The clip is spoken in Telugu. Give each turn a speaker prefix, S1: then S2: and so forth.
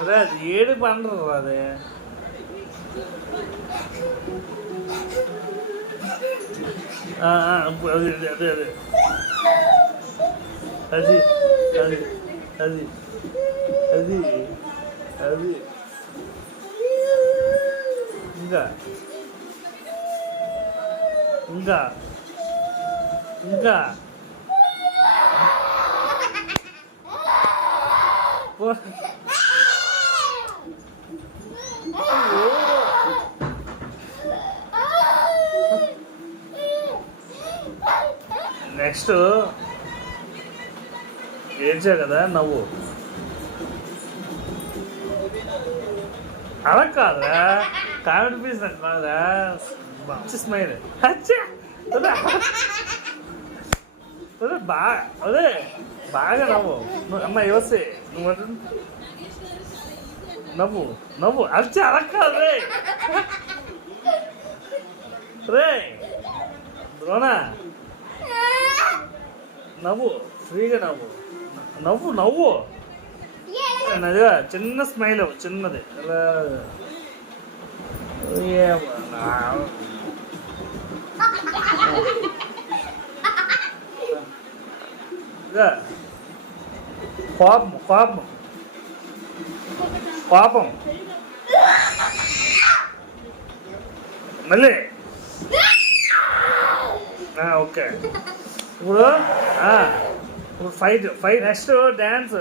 S1: அதான் ஏழு பண்ணுறோம் அது. ஆ ஆ அது அது அது அது. அது அது அது அது இங்க இங்க இங்க போ. నెక్స్ట్ ఏడ్చా కదా నవ్వు. అలా కాదురా. కామెడీ పీస్ నాకు కాదురా మంచి స్మైల్. అచ్చా! అదే. బాగా అదే. బాగా నవ్వు. నువ్వు- అమ్మ యోసే నువ్వు నవ్వు నవ్వు. అచ్చా అలా కాదు రే. రే. ద్రోణ. నవ్వు ఫ్రీగా నవ్వు నవ్వు నవ్వు అదిగా చిన్న స్మైల్ చిన్నది అలా ఏమో నా- ఇదిగా. కోపం కోపం కోపం మళ్ళీ ఆ, ఓకే ఇప్పుడు ఇప్పుడు ఫైట్ ఫైట్ నెక్స్ట్ డ్యాన్స్